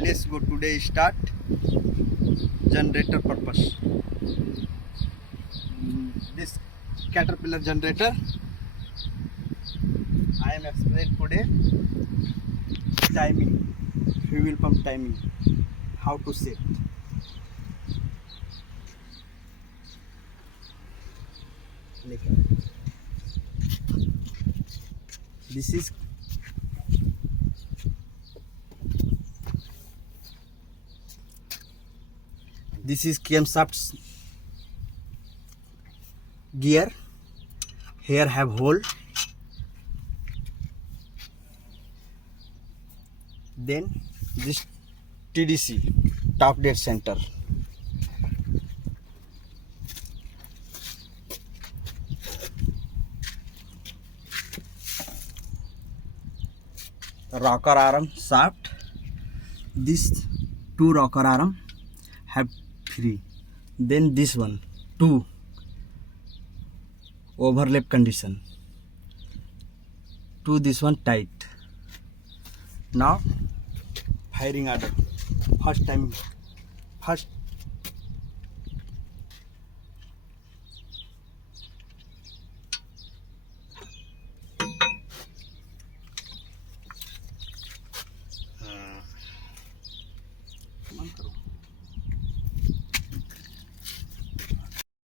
Let's go today start generator purpose. This caterpillar generator I am explaining today timing, fuel pump timing, how to set. This is camshaft's gear. Here have hole. Then this TDC, top dead center. Rocker arm shaft. This two rocker arm have free. Then this one two overlap condition. To this one tight. Now firing order. First